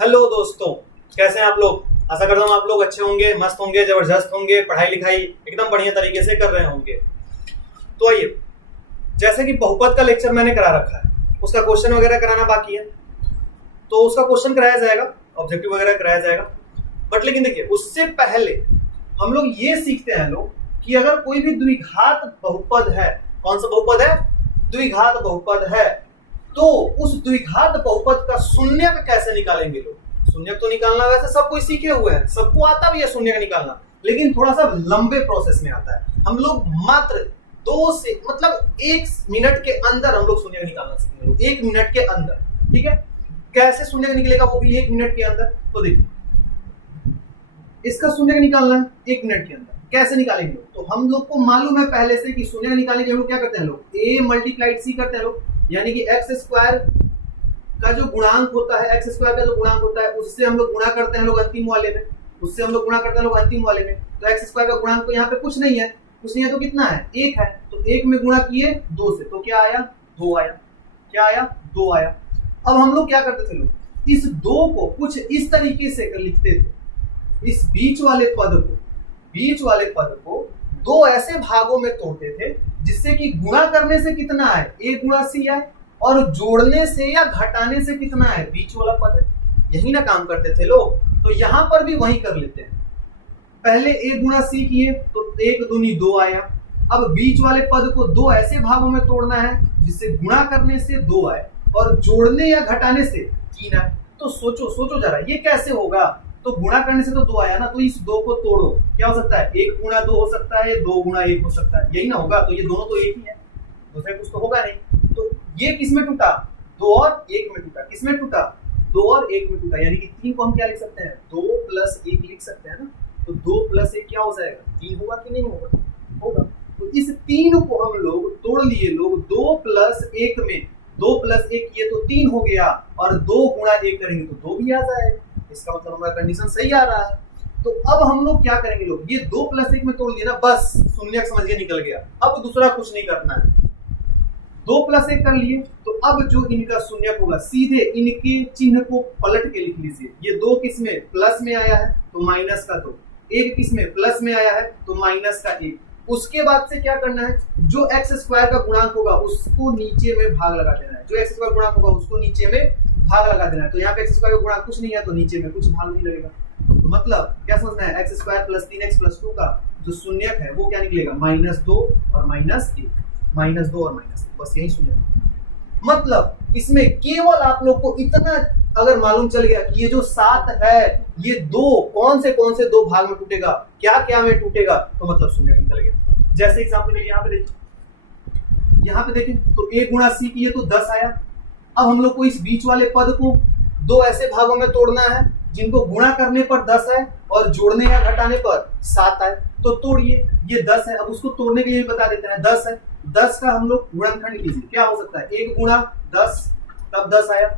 Hello दोस्तों, कैसे हैं आप लोग। आशा करता हूँ आप लोग अच्छे होंगे, मस्त होंगे, जबरदस्त होंगे, पढ़ाई लिखाई एकदम बढ़िया तरीके से कर रहे होंगे। तो आइए, जैसे कि बहुपद का लेक्चर मैंने करा रखा है, उसका क्वेश्चन वगैरह कराना बाकी है, तो उसका क्वेश्चन कराया जाएगा, ऑब्जेक्टिव वगैरह कराया जाएगा। बट लेकिन देखिए, उससे पहले हम लोग ये सीखते हैं लोग कि अगर कोई भी द्विघात बहुपद है, कौन सा बहुपद है, द्विघात बहुपद है, तो उस द्विघात बहुपद का शून्यक कैसे निकालेंगे लोग। शून्यक तो निकालना वैसे सब कोई सीखे हुए हैं, सबको आता भी है शून्यक निकालना, लेकिन थोड़ा सा लंबे प्रोसेस में आता है। हम लोग मात्र 2 से मतलब 1 मिनट के अंदर हम लोग शून्यक निकालना सीखेंगे, 1 मिनट के अंदर। ठीक है, कैसे शून्यक निकलेगा वो भी 1 मिनट के अंदर। तो देखिए, इसका शून्यक निकालना है 1 मिनट के अंदर, कैसे निकालेंगे लोग। तो हम लोग को मालूम है पहले से कि शून्यक निकालने के लिए हम लोग क्या करते हैं, लोग a मल्टीप्लाइड c करते हैं लोग, यानी कि एक्स स्क्वायर का जो गुणांक होता है, एक्स स्क्वायर का जो गुणांक होता है, उससे हम लोग गुणा करते हैं लोग अंतिम वाले में, उससे हम लोग गुणा करते हैं लोग अंतिम वाले में। तो एक्स स्क्वायर का गुणांक तो यहाँ पे कुछ नहीं है, तो कितना है, 1 है। तो 1 में गुणा किए 2 से, तो क्या आया, 2 आया। क्या आया, 2 आया। अब हम लोग क्या करते थे लोग, इस 2 को कुछ इस तरीके से लिखते थे, इस बीच वाले पद को 2 ऐसे भागों में तोड़ते थे जिससे कि गुणा करने से कितना है, a गुणा c है, और जोड़ने से या घटाने से कितना है, बीच वाला पद है। यही ना काम करते थे लोग, तो यहां पर भी वही कर लेते हैं। पहले a गुणा c किए तो 1 दूनी 2 आया। अब बीच वाले पद को 2 ऐसे भागों में तोड़ना है जिससे गुणा करने से 2 आए और जोड़ने या घटाने से 3 आए। तो सोचो जरा, ये कैसे होगा। तो गुणा करने से तो 2 आया ना, तो इस 2 को तोड़ो, क्या हो सकता है, 1 गुणा 2 हो सकता है, 2 गुणा 1 हो सकता है, यही ना होगा। तो ये दोनों तो एक ही है, दूसरे कुछ तो होगा नहीं। तो ये किस में टूटा, 2 और 1 में टूटा। किस में टूटा, 2 और 1 में टूटा, यानी कि 3 को हम क्या लिख सकते हैं, 2 + 1 लिख सकते हैं ना। तो 2 + 1 क्या हो जाएगा, 3 होगा कि नहीं होगा, होगा। तो इस 3 को हम लोग तोड़ लिए लोग, 2 + 1 में 2 + 1 किए तो 3 हो गया, और 2 गुणा 1 करेंगे तो 2 भी आ जाएगा। इसका मतलब हमारा कंडीशन सही आ रहा है। तो अब हम लोग क्या करेंगे लोग, ये 2 + 1 में तोड़ दिए ना, बस शून्यक समझ के निकल गया। अब दूसरा कुछ नहीं करना है, 2 + 1 कर लिए, तो अब जो इनका शून्यक होगा, सीधे इनके चिन्ह को पलट के लिख लीजिए। ये 2 किस में, प्लस में आया है तो माइनस का 2, 1 किस में, प्लस में आया है तो माइनस का 1। उसके बाद से क्या करना है, जो एक्स स्क्वायर का गुणांक होगा उसको नीचे में भाग लगा देना है, जो एक्स स्क्वायर गुणांक होगा उसको नीचे में भाग लगा देना है। तो यहाँ पे एक्स स्क्वायर का गुणांक कुछ नहीं है, तो नीचे में कुछ भाग नहीं लगेगा। तो मतलब क्या समझना है, एक्स स्क्वायर + 3x + 2 का जो शून्यक है वो क्या निकलेगा, -2 और -1, -2 और -1, बस यही शून्यक। मतलब इसमें केवल आप लोग को इतना अगर मालूम चल गया कि ये जो 7 है, ये 2 कौन से 2 भाग में टूटेगा, क्या में टूटेगा, तो मतलब शून्यक निकल गया। जैसे एग्जांपल के लिए यहाँ पे देखिए, तो a गुणा c किए तो 10 आया। अब हम लोग को इस बीच वाले पद को 2 ऐसे भागों में तोड़ना है जिनको गुणा करने पर 10 है और जोड़ने या घटाने पर 7 आए। तो तोड़िए, ये 10 है, अब उसको तोड़ने के लिए बता देते हैं, 10 है, 10 का हम लोग गुणनखंड कीजिए, क्या हो सकता है, 1 गुणा 10 तब 10 आया,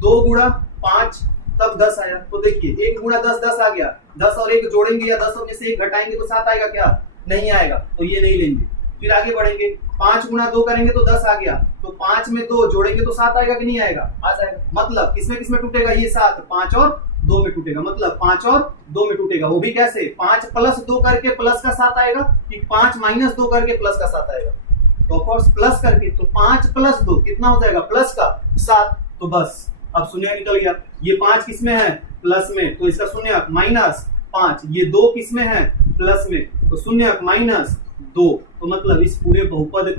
2 गुणा 5 तब 10 आया। तो देखिए 1 गुणा 10 10 आ गया, 10 और 1 जोड़ेंगे या 10 में से 1 घटाएंगे तो 7 आएगा, क्या नहीं आएगा, तो ये नहीं लेंगे। फिर आगे बढ़ेंगे, 5 गुणा 2 करेंगे तो 10 आ गया, तो 5 में 2 जोड़ेंगे तो 7 आएगा कि नहीं आएगा, आ जाएगा। मतलब किसमें टूटेगा, ये 7 5 और 2 में टूटेगा, मतलब 5 और 2 में टूटेगा। वो भी कैसे, 5 + 2 करके प्लस का 7 आएगा कि 5 - 2 करके प्लस का 7 आएगा। तो ऑफकोर्स प्लस करके, तो 5 + 2 कितना हो जाएगा, प्लस का 7। तो बस अब शून्य निकल गया। ये 5 किसमें है, प्लस में, तो इसका शून्यक -5। ये 2 किसमें है, प्लस में, तो शून्यक -2। तो मतलब इस पूरे बहुपद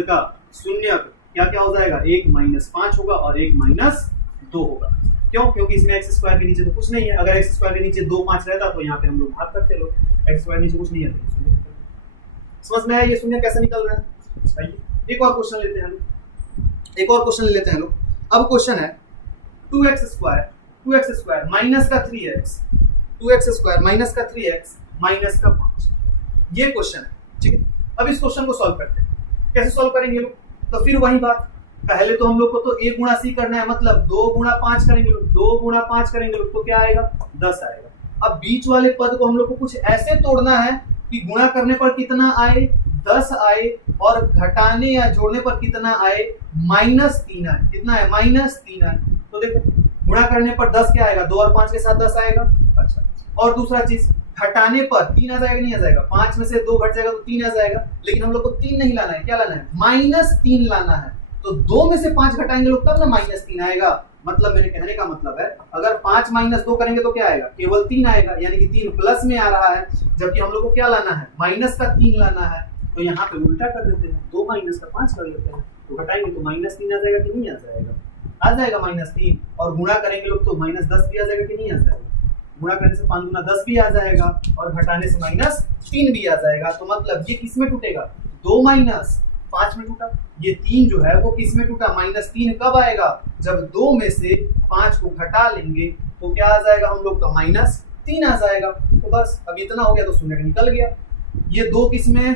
का शून्यक क्या हो जाएगा, 1 - 5 होगा और 1 - 2 होगा। क्यों, क्योंकि इसमें एक्स स्क्वायर के नीचे तो कुछ नहीं है। अगर एक्स स्क्वायर के नीचे 2 5 रहता तो यहाँ पे हम लोग भाग करते लोग, एक्स स्क्वायर नीचे कुछ नहीं है तो शून्य। समझ में आया ये शून्य कैसे निकल रहा है। एक और क्वेश्चन लेते हैं लोग। अब क्वेश्चन है 2x स्क्वायर माइनस का 3x, 2x स्क्वायर माइनस का 3x माइनस का 5, ये क्वेश्चन है। ठीक है, अब इस क्वेश्चन को सॉल्व करते हैं। कैसे सॉल्व करेंगे लोग, तो फिर वही बात, पहले तो हम लोग को तो a गुणा c करना है, मतलब 2 गुणा 5 करेंगे लोग, 2 गुणा 5 करेंगे लोग तो क्या आएगा, 10 आएगा। अब बीच वाले पद को हम लोग को कुछ ऐसे तोड़ना है कि गुणा करने पर कितना आए, 10 आए, और घटाने या जोड़ने पर कितना आए, -3 आए। कितना है, -3 आए। तो देखो गुणा करने पर 10 क्या आएगा, 2 और 5 के साथ 10 आएगा। अच्छा, और दूसरा चीज, घटाने पर 3 आ जाएगा, नहीं आ जाएगा, 5 में से 2 घट जाएगा तो 3 आ जाएगा, लेकिन हम लोग को 3 नहीं लाना है, क्या लाना है, -3 लाना है। तो 2 में से 5 घटाएंगे लोग तब ना -3 आएगा। मतलब मेरे कहने का मतलब है, अगर 5 - 2 करेंगे तो क्या आएगा, केवल 3 आएगा, यानी कि 3 प्लस में आ रहा है, जबकि हम लोग को क्या लाना है, -3 लाना है। तो यहाँ पे उल्टा कर देते हैं, 2 - 5 कर लेते हैं, तो घटाएंगे तो -3 आ जाएगा कि नहीं आ जाएगा, आ जाएगा -3। और गुणा करेंगे लोग तो -10 भी आ जाएगा कि नहीं आ जाएगा, गुणा करने से 5 × 10 भी आ जाएगा, और घटाने से -3 भी आ जाएगा। तो मतलब ये किस में टूटेगा, 2 - 5 में टूटा। ये 3 जो है वो किस में टूटा, -3 कब आएगा, जब 2 में से 5 को घटा लेंगे तो क्या आ जाएगा हम लोग का, -3 आ जाएगा। तो बस अब इतना हो गया तो शून्य निकल गया। ये 2 किस में,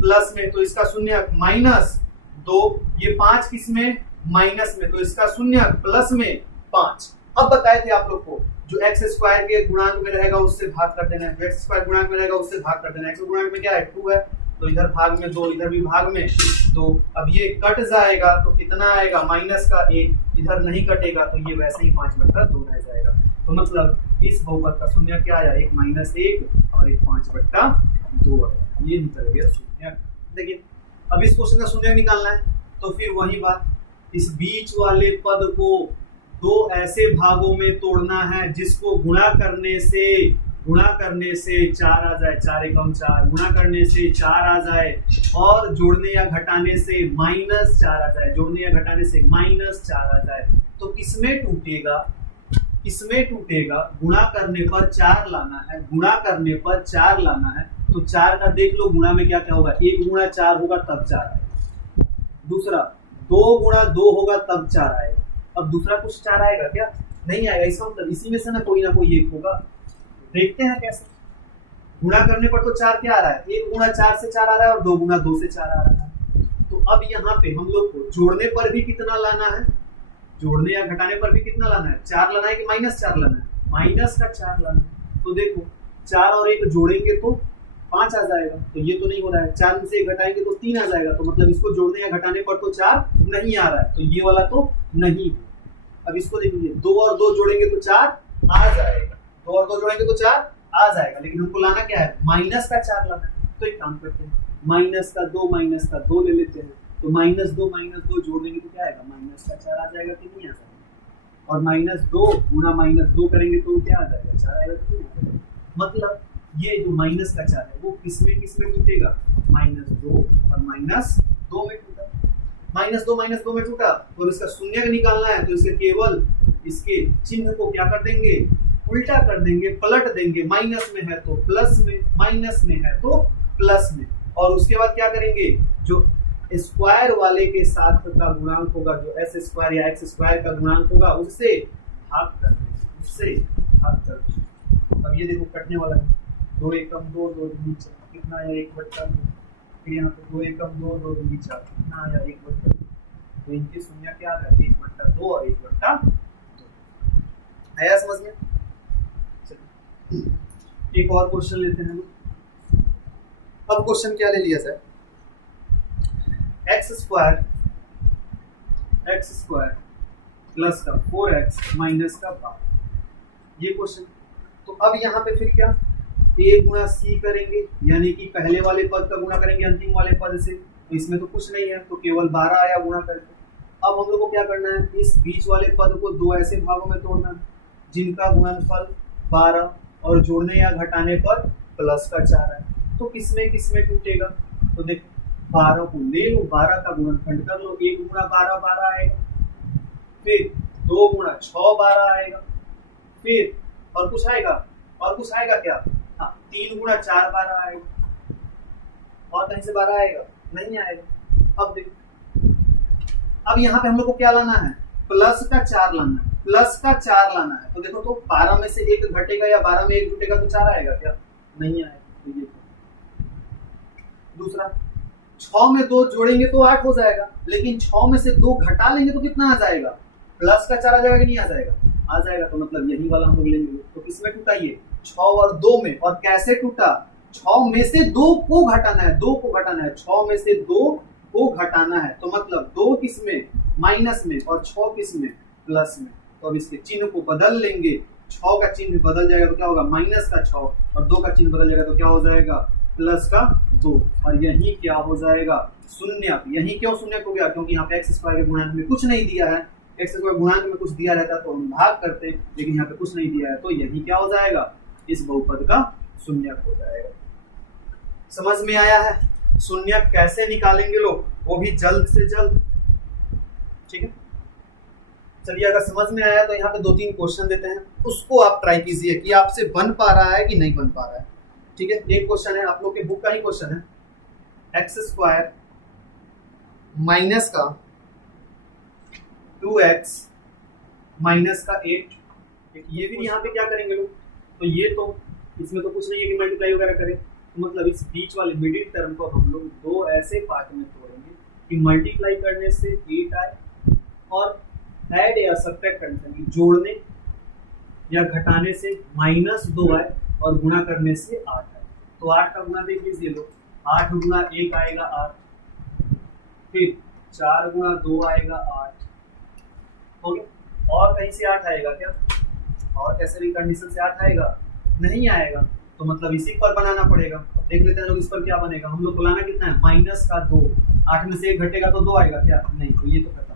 प्लस में, तो इसका शून्य -2। ये 5 किस में, माइनस में, तो इसका शून्य प्लस में 5। अब बताए थे आप लोग को, जो x² के गुणांक में रहेगा उससे भाग कर देना है, जो x² गुणांक में रहेगा उससे भाग कर देना है। x गुणांक में क्या है, 2 है, तो इधर भाग में 2, इधर भी भाग में 2। अब ये कट जाएगा तो कितना आएगा, -1, इधर नहीं कटेगा तो ये वैसे ही 5/2 रह जाएगा। तो मतलब इस बहुपद का शून्य क्या आया, एक -1 और एक 5/2 आया, ये निकल गया शून्य। देखिए अब इस क्वेश्चन का शून्य निकालना है, तो फिर वही बात, इस बीच वाले पद को 2 ऐसे भागों में तोड़ना है जिसको गुणा करने से 4 आ जाए, 4 एकम 4, गुणा करने से 4 आ जाए, और जोड़ने या घटाने से -4 आ जाए, जोड़ने या घटाने से -4 आ जाए। तो किसमें टूटेगा, किसमें टूटेगा, गुणा करने पर 4 लाना है, गुणा करने पर 4 लाना है। तो 4 का देख लो गुणा में क्या क्या होगा, 1 × 4 होगा तब 4 आएगा, दूसरा 2 × 2 होगा तब 4 आएगा। अब दूसरा कुछ 4 आएगा क्या, नहीं आएगा। इसका मतलब इसी में से ना कोई एक होगा। देखते हैं कैसे, गुणा करने पर तो 4 क्या आ रहा है, 1 × 4 से 4 आ रहा है, और 2 × 2 से 4 आ रहा है। तो अब यहाँ पे हम लोग को जोड़ने पर भी कितना लाना है, जोड़ने या घटाने पर भी कितना लाना है, 4 लाना है कि -4 लाना है, -4 लाना है। तो देखो 4 और 1 जोड़ेंगे तो 5 आ जाएगा, तो ये तो नहीं हो रहा है, 4 में से 1 घटाएंगे तो 3 आ जाएगा, तो मतलब इसको जोड़ने या घटाने पर तो 4 नहीं आ रहा है, तो ये वाला तो नहीं। अब इसको देखिए, 2 और 2 जोड़ेंगे तो 4 आ जाएगा, 2 और 2 जोड़ेंगे तो 4 आ जाएगा, लेकिन हमको लाना क्या है, -4 लाना है। तो एक काम करते हैं, -2 ले लेते हैं, तो -2 जोड़ देंगे तो क्या आएगा, -4 आ जाएगा कि नहीं आ जाएगा, और -2 × -2 करेंगे तो क्या आ जाएगा, 4 आएगा कि नहीं आएगा। मतलब ये जो -4 है वो किसमें टूटेगा, -2 और -2 में टूटा, -2 में टूटा। तो इसका शून्य निकालना है, तो इसके केवल इसके चिन्ह को क्या कर देंगे, उल्टा कर देंगे, पलट देंगे, माइनस में है तो प्लस में, माइनस में है तो प्लस में, और उसके बाद क्या करेंगे, जो स्क्वायर वाले के साथ का गुणांक होगा, जो s² या x² का गुणांक होगा, उससे भाग कर देंगे, उससे भाग कर देंगे। अब ये देखो कटने वाला है, 2 एकम 2, 2 दूनी 4, कितना आया, 1/2। फिर यहाँ पे 2 एकम 2, 2 दूनी 4, कितना आया, 1/2। तो इनके शून्य क्या आ रहा है, 1/2 और 1/2 आया समझ में। एक और क्वेश्चन लेते हैं। अब क्वेश्चन क्या ले लिया जाए, x² प्लस का 4x माइनस का 12, ये क्वेश्चन। तो अब यहाँ पे फिर क्या, a × c करेंगे, यानी कि पहले वाले पद का गुणा करेंगे अंतिम वाले पद से, तो इसमें तो कुछ नहीं है, तो केवल 12 आया गुणा करके। अब हम लोग को क्या करना है, इस बीच वाले पद को 2 ऐसे भागों में तोड़ना है जिनका गुणनफल 12 और जोड़ने या घटाने पर प्लस का 4 है। तो किसमें टूटेगा, तो देखो 12 को ले लो, 12 का गुणनखंड कर लो, 1 × 12 12 आएगा, फिर 2 × 6 12 आएगा, फिर और कुछ आएगा क्या, हाँ 3 × 4 12 आएगा, और कहीं से 12 आएगा, नहीं आएगा। अब देखो, अब यहाँ पे हम लोग को क्या लाना है, प्लस का 4 लाना है, प्लस का 4 लाना है। तो देखो, तो 12 में से 1 घटेगा या 12 में 1 जुटेगा तो 4 आएगा क्या, नहीं आएगा। तो ये दूसरा, 6 में 2 जोड़ेंगे तो 8 हो जाएगा, लेकिन 6 में से 2 घटा लेंगे तो कितना आ जाएगा, प्लस का 4 आ जाएगा कि नहीं आ जाएगा, आ जाएगा। तो मतलब यही वाला हम लोग लेंगे। तो किसमें टूटा ये, 6 और 2 में, और कैसे टूटा, 6 में से 2 को घटाना है, 2 को घटाना है, 6 में से 2 को घटाना है, तो मतलब 2 किसमें, माइनस में, और 6 किसमें, प्लस में। तो अब इसके चिन्ह को बदल लेंगे, 6 का चिन्ह बदल जाएगा तो क्या होगा, माइनस का 6, और 2 का चिन्ह बदल जाएगा तो क्या हो जाएगा, प्लस का 2, और यही क्या हो जाएगा, शून्य। यही क्यों शून्य हो गया, क्योंकि यहाँ पे एक्स स्क्वायर के गुणांक में कुछ नहीं दिया है। एक्स स्क्वायर गुणांक में कुछ दिया रहता तो हम भाग करते, लेकिन यहाँ पे कुछ नहीं दिया है, तो यही क्या हो जाएगा, इस बहुपद का शून्य हो जाएगा। समझ में आया है? शून्य कैसे निकालेंगे लोग, वो भी जल्द से जल्द। ठीक है, चलिए अगर समझ में आया तो यहाँ पे 2-3 क्वेश्चन देते हैं, उसको आप ट्राई कीजिए कि आपसे बन पा रहा है कि नहीं बन पा रहा है। ठीक है, एक क्वेश्चन है, आप लोग के बुक का ही क्वेश्चन है, एक्स स्क्वायर माइनस का 2x माइनस का 8। ये भी यहाँ पे क्या करेंगे लोग, तो ये तो इसमें तो कुछ नहीं है कि मल्टीप्लाई वगैरह करें, तो मतलब इस बीच वाले मिडिल टर्म को हम लोग 2 ऐसे पार्ट में तोड़ेंगे कि मल्टीप्लाई करने से 8 आए, और ऐड या सब्ट्रैक्ट करने से, जोड़ने या घटाने से -2 आए, और गुणा करने से 8 आए। तो 8 का गुणा देख लीजिए लोग, 8 गुणा 1 आएगा 8, फिर 4 गुणा 2 आएगा 8, हो गया। और कहीं से 8 आएगा क्या, और कैसे भी कंडीशन से 8 आएगा नहीं आएगा, तो मतलब इसी पर बनाना पड़ेगा। अब देख लेते हैं लोग, इस पर क्या बनेगा, हम लोग को लाना कितना है, माइनस का 2, 8 में से 1 घटेगा तो 2 आएगा क्या, नहीं, तो ये तो खत्म।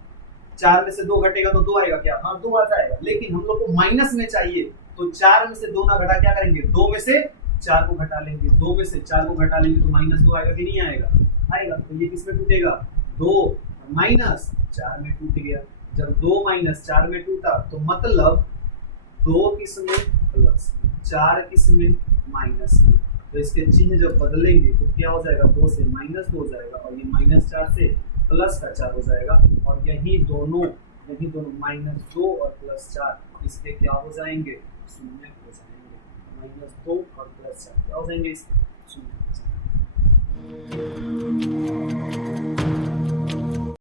4 में से 2 घटेगा तो 2 आएगा क्या, हाँ 2 आ जाएगा, लेकिन हम लोग को माइनस में चाहिए, तो 4 में से 2 ना घटा क्या करेंगे, 2 में से 4 को घटा लेंगे, 2 में से 4 को घटा लेंगे तो -2 आएगा कि नहीं आएगा, आएगा। तो ये किस में टूटेगा, 2 माइनस 4 में टूट गया। जब 2 माइनस 4 में टूटा तो मतलब 2 किस में प्लस, 4 किस में माइनस में, तो इसके चिन्ह जब बदलेंगे तो क्या हो जाएगा, 2 से -2 हो जाएगा, और ये -4 से प्लस का 4 हो जाएगा, और यही दोनों -2 और +4 इसके क्या हो जाएंगे, शून्य हो जाएंगे। -2 और +4 क्या हो जाएंगे, इसके शून्य हो जाएंगे।